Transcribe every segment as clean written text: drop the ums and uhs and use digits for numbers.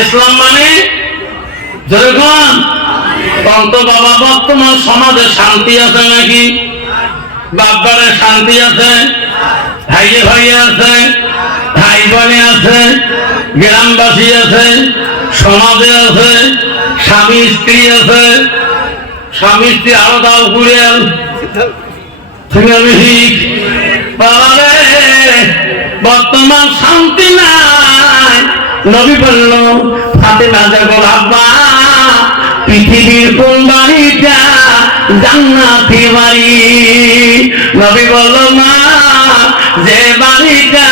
ইসলাম মানে যেরকম তন্ত বাবা বর্তমান সমাজে শান্তি আছে নাকি? বাপবারে শান্তি আছে, ভাইয়ে ভাইয়ে আছে, ভাই বোনে আছে, গ্রামবাসী আছে, সমাজে আছে, স্বামী স্ত্রী আছে, স্বামী স্ত্রী আরো দাও ঘুরে বর্তমান শান্তি নাই। নবী বলল ফাতেমা যখন আব্বা পৃথিবীর কোন বাড়িটা জান্নাতি বাড়ি? নবী বলল মা যে বাড়িটা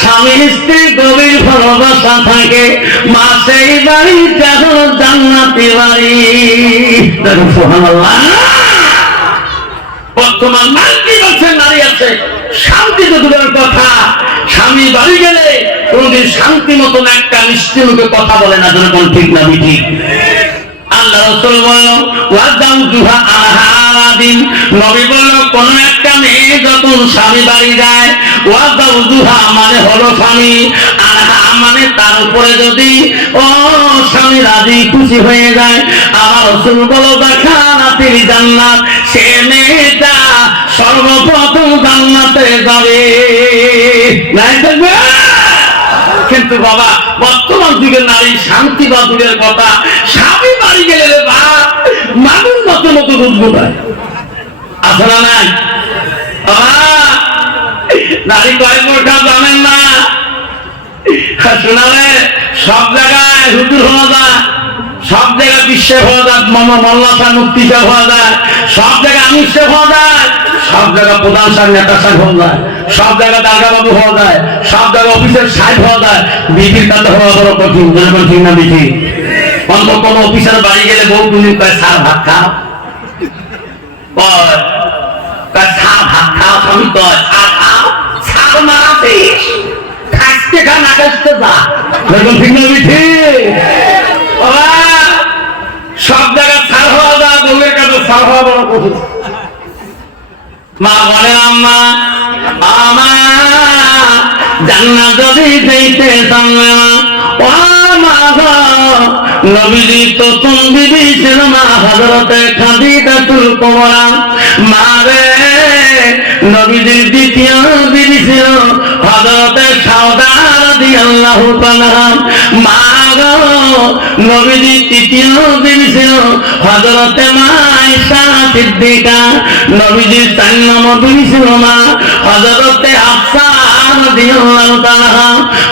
স্বামী স্ত্রী গভীর ভালোবাসা থাকে মা সেই বাড়িটা হলো জান্নাতি বাড়ি। সুবহানাল্লাহ। বর্তমান মাল্টি বলছে নারী আছে, শান্তি তো দূরের কথা, স্বামী বাড়ি গেলে কোনদিন শান্তি মতন একটা মিষ্টি মুখে কথা বলে না। যেরকম ঠিক না ঠিক? আল্লাহ রাসূল বলল ওয়াজাউজুহা আহাদিন, নবী বলল কোন একটা মেয়ে যখন স্বামী বাড়ি যায়, ওয়াজাউজুহা মানে হলো স্বামী, আহা মানে তার উপরে যদি ও স্বামী রাজি খুশি হয়ে যায়, আমার রাসূল বলল দাখালাতিল জান্নাত, সে মেয়েটা সর্বপ্রথম জান্নাতে যাবে। নাই থাকবে? কিন্তু বাবা বর্তমান যুগের নারী শান্তি বা দূরের কথা, স্বামী বাড়ি গেলে রে বা মানুষ মতো মতো উদ্ভুত হয়। আছে না নাই? নারী কয় মোটা জানেন না? শোনালে সব জায়গায় হুজুর হওয়া যায়, সব জায়গায় বিশ্বে হওয়া যায়, মোল্লা মুক্তি হওয়া যায়, সব জায়গায় আমির শেখ হওয়া যায়, সব জায়গায় প্রধান সাহেব নেতা সাহেব হওয়া যায়, সব জায়গায় দারগা বাবু হওয়া যায়, সব জায়গায় অফিসের সাহেব হওয়া যায়। বিধির কাছে হওয়া বড় কঠিন। ঠিক না বিধি? অন্য কোন অফিসার বাড়ি গেলে বউ তুমি কয় স্যার ভাত খাও, স্যার ভাত খাও, স্বামী কয় স্যার খাও, স্যার মারাছিস, খাইতে খা না খাইতে যা। ঠিক না বিধি? সব জায়গায় ছাড় হওয়া যায়, বউয়ের কাছে ছাড় হওয়া বড় কঠিন। মা বলে আম্মা আমা জান্নাত যদি যাইতে চায় ও মা গো, নবীজি তো তুমি বিবি ছিল মা হযরতে খাদিজাতুল কুবরা। মা রে নবীজির দ্বিতীয় বিবি ছিল হযরতে সাউদা রাদিয়াল্লাহু তাআলা। মা গো নবীজির তৃতীয় বিবি ছিল হযরতে মা আয়েশা সিদ্দিকা। নবীজির ৪ নম্বর বিবি ছিল মা হযরতে হাফসা রাদিয়াল্লাহু তাআলা।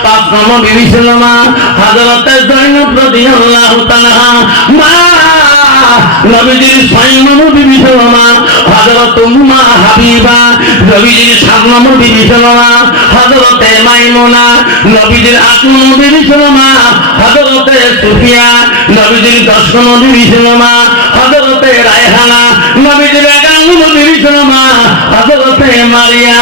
৫ নম্বর বিবি ছিল মা হযরতে যায়েনব রাদিয়াল্লাহু তাআলা। মা নবীজির ৬ নম্বর বিবি ছিল মা হযরত উম্মে হাবিবা। নবীজির ৭ নম্বর বিবি ছিল মা হযরতে মাইমুনা। নবীজির ৮ নম্বর বিবি ছিল মা হযরতে সুফিয়া। নবীজির ১০ নম্বর বিবি ছিল মা হযরতে রায়হানা। নবীজির ১১ নম্বর বিবি ছিল মা হযরতে মারিয়া।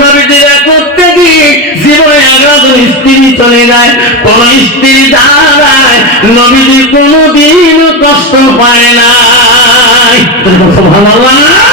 নবীজির করতে গিয়ে জীবনে ১১ জন স্ত্রী চলে যায়, কোন স্ত্রী দ্বারায় নবীজি কোনদিন কষ্ট পায় নাই। সুবহানাল্লাহ।